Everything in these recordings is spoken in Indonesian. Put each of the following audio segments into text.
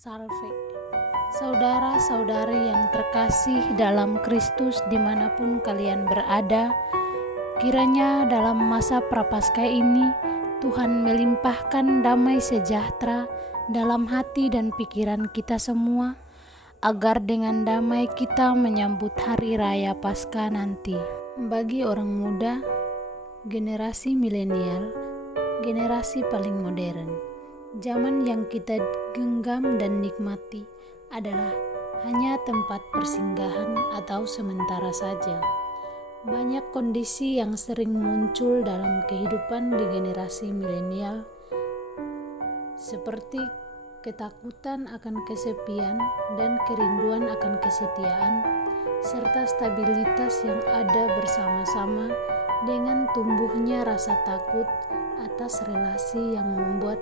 Salve. Saudara-saudari yang terkasih dalam Kristus dimanapun kalian berada, kiranya dalam masa Prapaskah ini Tuhan melimpahkan damai sejahtera dalam hati dan pikiran kita semua, agar dengan damai kita menyambut hari raya Paskah nanti. Bagi orang muda, generasi milenial, generasi paling modern, zaman yang kita genggam dan nikmati adalah hanya tempat persinggahan atau sementara saja. Banyak kondisi yang sering muncul dalam kehidupan di generasi milenial, seperti ketakutan akan kesepian dan kerinduan akan kesetiaan, serta stabilitas yang ada bersama-sama dengan tumbuhnya rasa takut atas relasi yang membuat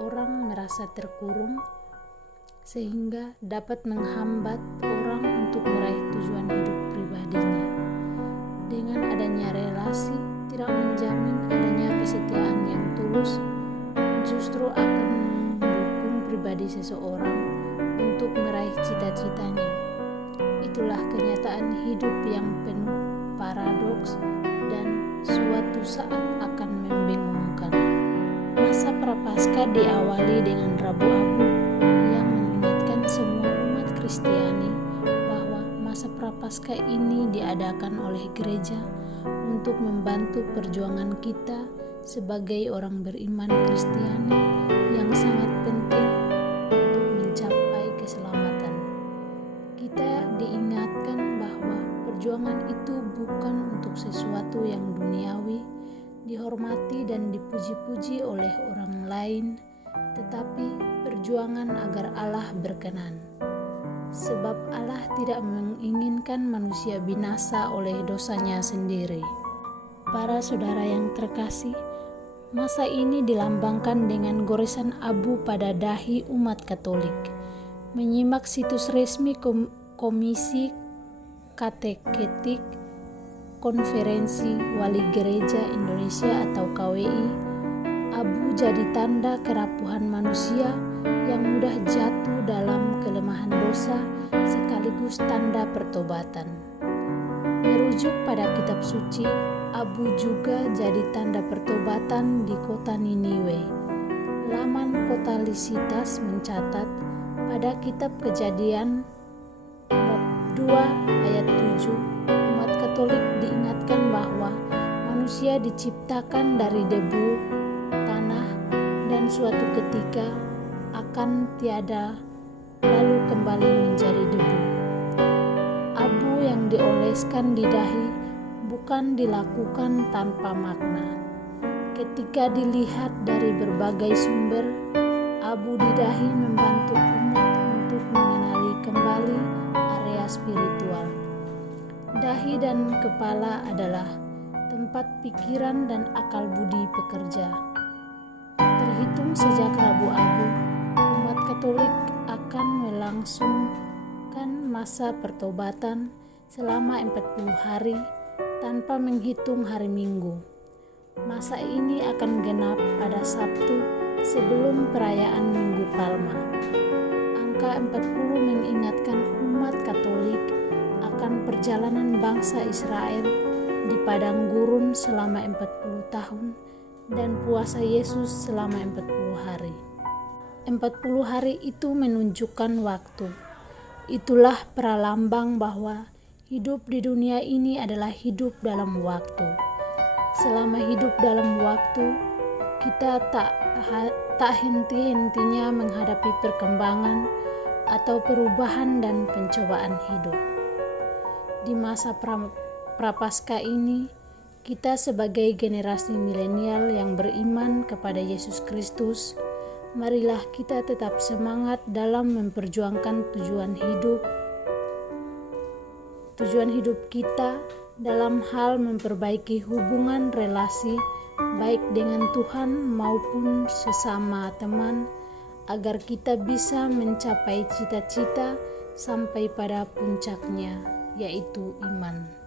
orang merasa terkurung, sehingga dapat menghambat orang untuk meraih tujuan hidup pribadinya. Dengan adanya relasi tidak menjamin adanya kesetiaan yang tulus, justru akan mendukung pribadi seseorang untuk meraih cita-citanya. Itulah kenyataan hidup yang penuh paradoks dan suatu saat akan membingungkan. Masa Prapaskah diawali dengan Rabu Abu yang mengingatkan semua umat Kristiani bahwa masa Prapaskah ini diadakan oleh gereja untuk membantu perjuangan kita sebagai orang beriman Kristiani yang sangat penting untuk mencapai keselamatan. Kita diingatkan bahwa perjuangan itu bukan untuk sesuatu yang duniawi, dihormati dan dipuji-puji oleh orang lain, tetapi perjuangan agar Allah berkenan. Sebab Allah tidak menginginkan manusia binasa oleh dosanya sendiri. Para saudara yang terkasih, masa ini dilambangkan dengan goresan abu pada dahi umat Katolik. Menyimak situs resmi Komisi Kateketik Konferensi Wali Gereja Indonesia atau KWI, abu jadi tanda kerapuhan manusia yang mudah jatuh dalam kelemahan dosa sekaligus tanda pertobatan. Merujuk pada kitab suci, abu juga jadi tanda pertobatan di kota Niniwe. Laman Kota Lisitas mencatat pada kitab Kejadian bab 2 ayat 7, umat Katolik diingatkan bahwa manusia diciptakan dari debu, tanah, dan suatu ketika akan tiada lalu kembali menjadi debu. Abu yang dioleskan di dahi bukan dilakukan tanpa makna. Ketika dilihat dari berbagai sumber, abu di dahi membantu umat untuk mengenali kembali area spiritual. Dahi dan kepala adalah tempat pikiran dan akal budi bekerja. Terhitung sejak Rabu Abu, umat Katolik akan melangsungkan masa pertobatan selama 40 hari tanpa menghitung hari Minggu. Masa ini akan genap pada Sabtu sebelum perayaan Minggu Palma. Angka 40 mengingatkan umat Katolik akan perjalanan bangsa Israel di padang gurun selama 40 tahun dan puasa Yesus selama 40 hari. 40 hari itu menunjukkan waktu. Itulah pralambang bahwa hidup di dunia ini adalah hidup dalam waktu. Selama hidup dalam waktu, kita tak henti-hentinya menghadapi perkembangan atau perubahan dan pencobaan hidup. Di masa Prapaskah ini, kita sebagai generasi milenial yang beriman kepada Yesus Kristus, marilah kita tetap semangat dalam memperjuangkan tujuan hidup kita dalam hal memperbaiki hubungan relasi baik dengan Tuhan maupun sesama teman, agar kita bisa mencapai cita-cita sampai pada puncaknya, yaitu iman.